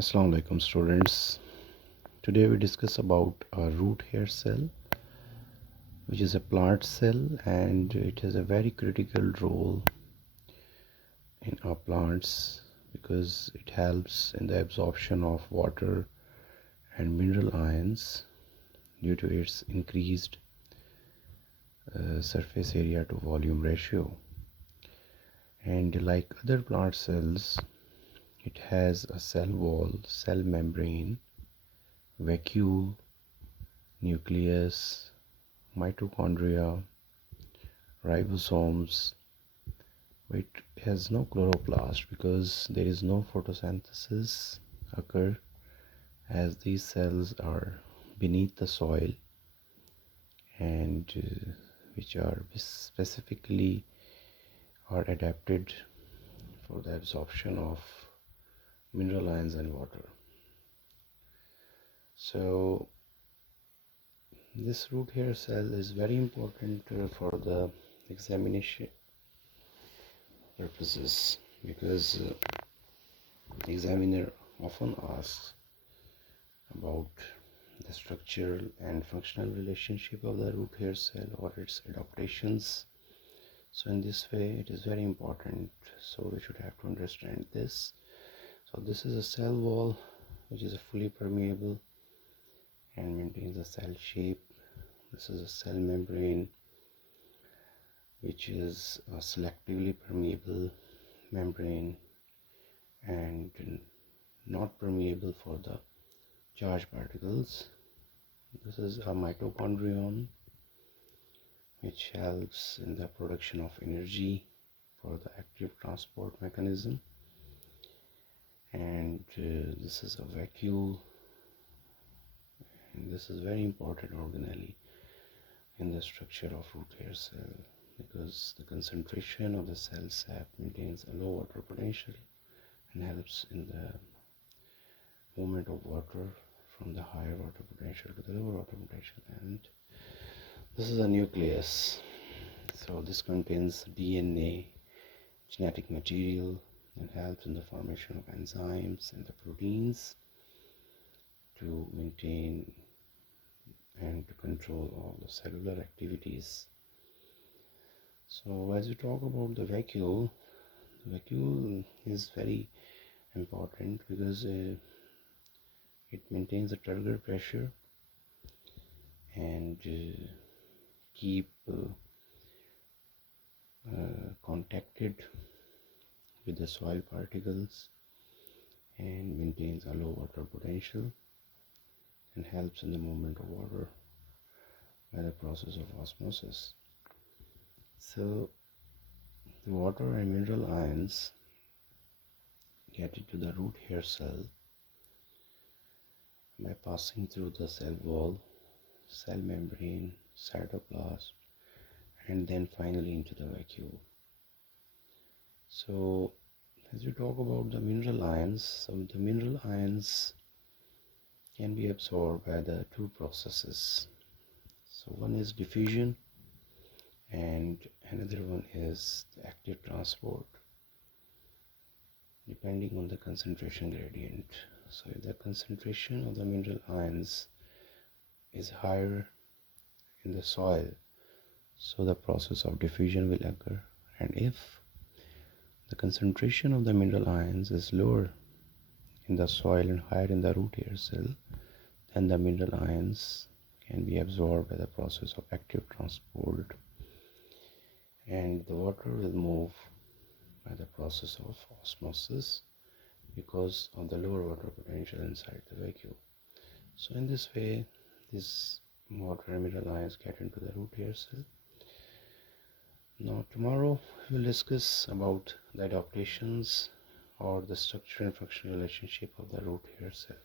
Assalamu alaikum students. Today we discuss about a root hair cell, which is a plant cell, and it has a very critical role in our plants because it helps in the absorption of water and mineral ions due to its increased surface area to volume ratio. And like other plant cells, it has a cell wall, cell membrane, vacuole, nucleus, mitochondria, ribosomes. It has no chloroplast because there is no photosynthesis occur, as these cells are beneath the soil and which are specifically are adapted for the absorption of mineral ions and water. So this root hair cell is very important for the examination purposes because the examiner often asks about the structural and functional relationship of the root hair cell or its adaptations. So in this way it is very important, so we should have to understand this. So this is a cell wall which is fully permeable and maintains a cell shape. This is a cell membrane which is a selectively permeable membrane and not permeable for the charged particles. This is a mitochondrion which helps in the production of energy for the active transport mechanism, and this is a vacuole, and this is very important organelle in the structure of root hair cell because the concentration of the cell sap maintains a low water potential and helps in the movement of water from the higher water potential to the lower water potential. And this is a nucleus. So this contains DNA, genetic material, and helps in the formation of enzymes and the proteins to maintain and to control all the cellular activities. So as we talk about the vacuole is very important because it maintains the turgor pressure and keep contacted with the soil particles and maintains a low water potential and helps in the movement of water by the process of osmosis. So the water and mineral ions get into the root hair cell by passing through the cell wall, cell membrane, cytoplasm, and then finally into the vacuole. So as we talk about the mineral ions, so the mineral ions can be absorbed by the two processes. So one is diffusion and another one is the active transport, depending on the concentration gradient. So if the concentration of the mineral ions is higher in the soil, so the process of diffusion will occur, and if the concentration of the mineral ions is lower in the soil and higher in the root hair cell, then the mineral ions can be absorbed by the process of active transport, and the water will move by the process of osmosis because of the lower water potential inside the vacuole. So in this way, this water and mineral ions get into the root hair cell. Now tomorrow we will discuss about the adaptations or the structure and function relationship of the root hair cell.